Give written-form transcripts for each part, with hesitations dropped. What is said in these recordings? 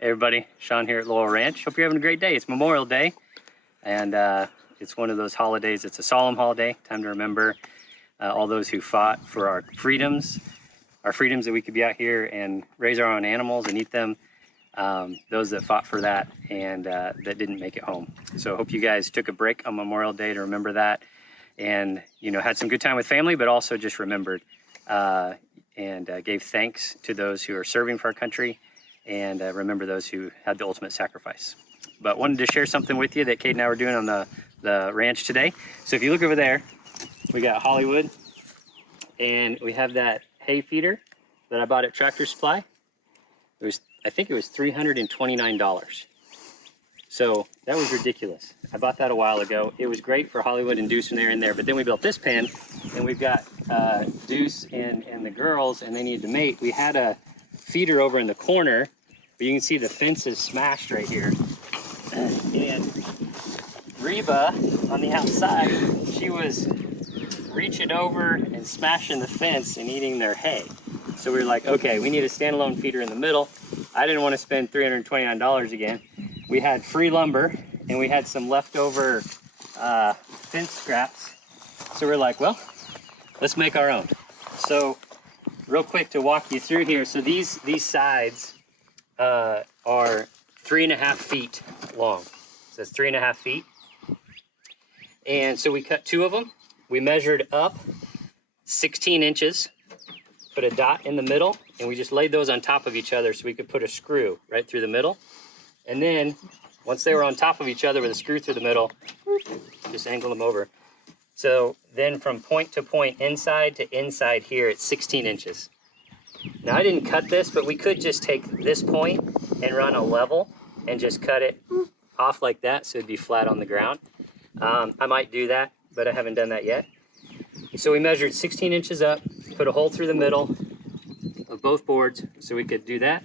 Hey everybody, Sean here at Laurel Ranch. Hope you're having a great day. It's Memorial Day, and it's one of those holidays. It's a solemn holiday, time to remember all those who fought for our freedoms that we could be out here and raise our own animals and eat them. Those that fought for that and that didn't make it home. So I hope you guys took a break on Memorial Day to remember that, and had some good time with family, but also just remembered and gave thanks to those who are serving for our country, and remember those who had the ultimate sacrifice. But wanted to share something with you that Kate and I were doing on the ranch today. So if you look over there, we got Hollywood, and we have that hay feeder that I bought at Tractor Supply. I think it was $329. So that was ridiculous. I bought that a while ago. It was great for Hollywood and Deuce when they're in there, but then we built this pen, and we've got Deuce and the girls, and they needed to mate. We had a feeder over in the corner, but you can see the fence is smashed right here. And Reba on the outside, she was reaching over and smashing the fence and eating their hay. So we were like, okay, we need a standalone feeder in the middle. I didn't want to spend $329 again. We had free lumber, and we had some leftover fence scraps. So we're like, well, let's make our own. So real quick to walk you through here. So these sides are 3.5 feet long. So it's 3.5 feet. And so we cut 2 of them. We measured up 16 inches, put a dot in the middle, and we just laid those on top of each other so we could put a screw right through the middle. And then once they were on top of each other with a screw through the middle, just angle them over. So then from point to point, inside to inside here, it's 16 inches. Now I didn't cut this, but we could just take this point and run a level and just cut it off like that so it'd be flat on the ground. I might do that, but I haven't done that yet. So we measured 16 inches up, put a hole through the middle of both boards so we could do that.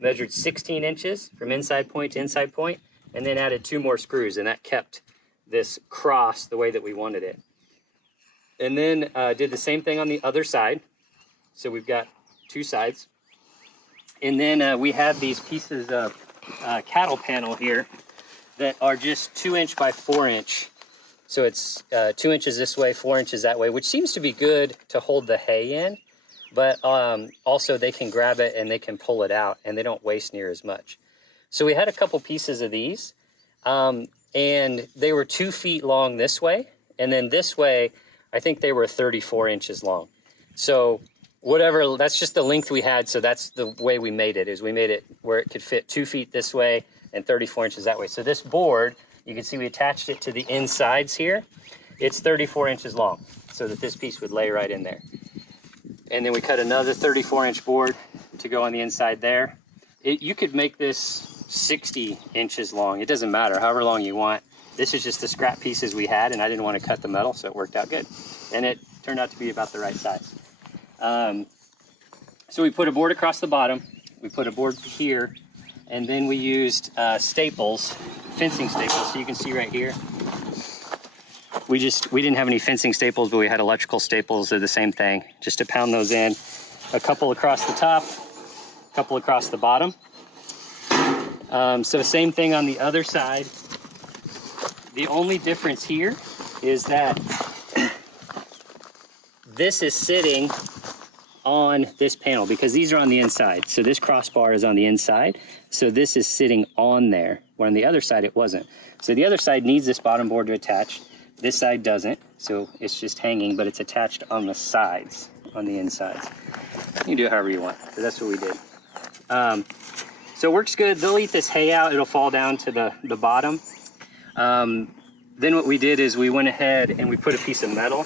Measured 16 inches from inside point to inside point, and then added 2 more screws, and that kept this cross the way that we wanted it. And then did the same thing on the other side. So we've got 2 sides. And then we have these pieces of cattle panel here that are just 2-inch by 4-inch. So it's 2 inches this way, 4 inches that way, which seems to be good to hold the hay in, but also they can grab it and they can pull it out, and they don't waste near as much. So we had a couple pieces of these, and they were 2 feet long this way, and then this way, I think they were 34 inches long. So whatever, that's just the length we had, so that's the way we made it, is we made it where it could fit 2 feet this way and 34 inches that way. So this board, you can see we attached it to the insides here. It's 34 inches long, so that this piece would lay right in there. And then we cut another 34-inch board to go on the inside there. You could make this 60 inches long. It doesn't matter, however long you want. This is just the scrap pieces we had, and I didn't want to cut the metal, so it worked out good. And it turned out to be about the right size. So we put a board across the bottom. We put a board here, and then we used staples, fencing staples. So you can see right here. We didn't have any fencing staples, but we had electrical staples. They're the same thing, just to pound those in. A couple across the top, a couple across the bottom. So same thing on the other side. The only difference here is that this is sitting on this panel because these are on the inside. So this crossbar is on the inside. So this is sitting on there, where on the other side it wasn't. So the other side needs this bottom board to attach. This side doesn't, so it's just hanging, but it's attached on the sides, on the insides. You can do it however you want, but that's what we did. So it works good. They'll eat this hay out. It'll fall down to the bottom. Then what we did is we went ahead and we put a piece of metal.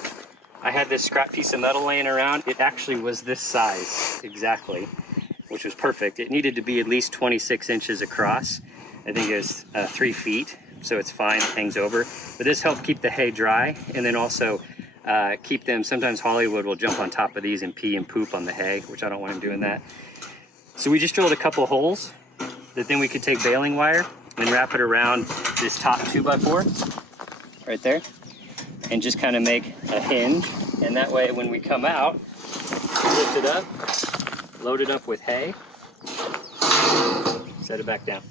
I had this scrap piece of metal laying around. It actually was this size, exactly, which was perfect. It needed to be at least 26 inches across. I think it was 3 feet. So it's fine, it hangs over. But this helped keep the hay dry, and then also keep them, sometimes Hollywood will jump on top of these and pee and poop on the hay, which I don't want him doing that. So we just drilled a couple holes that then we could take baling wire and wrap it around this top 2x4 right there, and just kind of make a hinge. And that way when we come out, lift it up, load it up with hay, set it back down.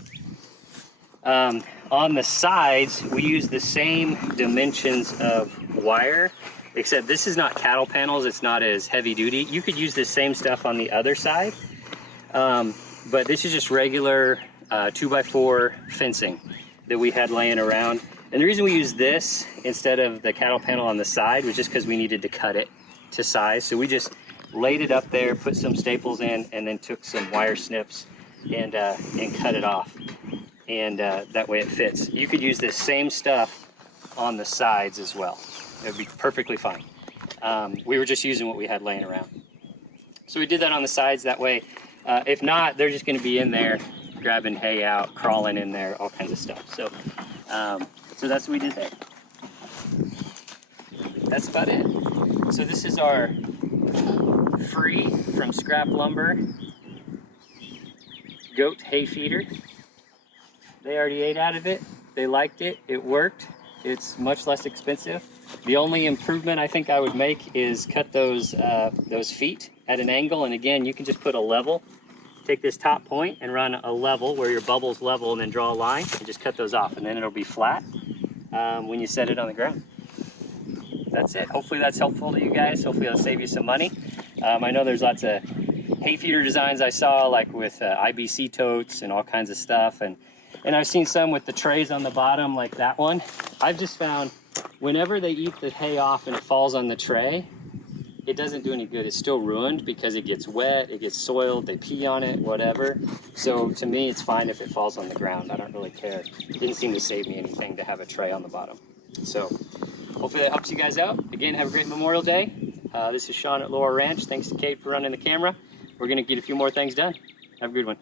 On the sides, we use the same dimensions of wire, except this is not cattle panels. It's not as heavy duty. You could use this same stuff on the other side, but this is just regular 2x4 fencing that we had laying around. And the reason we used this instead of the cattle panel on the side was just because we needed to cut it to size. So we just laid it up there, put some staples in, and then took some wire snips and cut it off. And that way it fits. You could use this same stuff on the sides as well. It would be perfectly fine. We were just using what we had laying around. So we did that on the sides. That way, if not, they're just going to be in there grabbing hay out, crawling in there, all kinds of stuff. So, so that's what we did there. That's about it. So this is our free from scrap lumber goat hay feeder. They already ate out of it. They liked it. It worked. It's much less expensive. The only improvement I think I would make is cut those feet at an angle. And again, you can just put a level. Take this top point and run a level where your bubble's level, and then draw a line and just cut those off, and then it'll be flat when you set it on the ground. That's it. Hopefully that's helpful to you guys. Hopefully it'll save you some money. I know there's lots of hay feeder designs I saw, like with IBC totes and all kinds of stuff. And I've seen some with the trays on the bottom, like that one. I've just found whenever they eat the hay off and it falls on the tray, it doesn't do any good. It's still ruined because it gets wet, it gets soiled, they pee on it, whatever. So to me, it's fine if it falls on the ground. I don't really care. It didn't seem to save me anything to have a tray on the bottom. So hopefully that helps you guys out. Again, have a great Memorial Day. This is Sean at Laurel Ranch. Thanks to Kate for running the camera. We're gonna get a few more things done. Have a good one.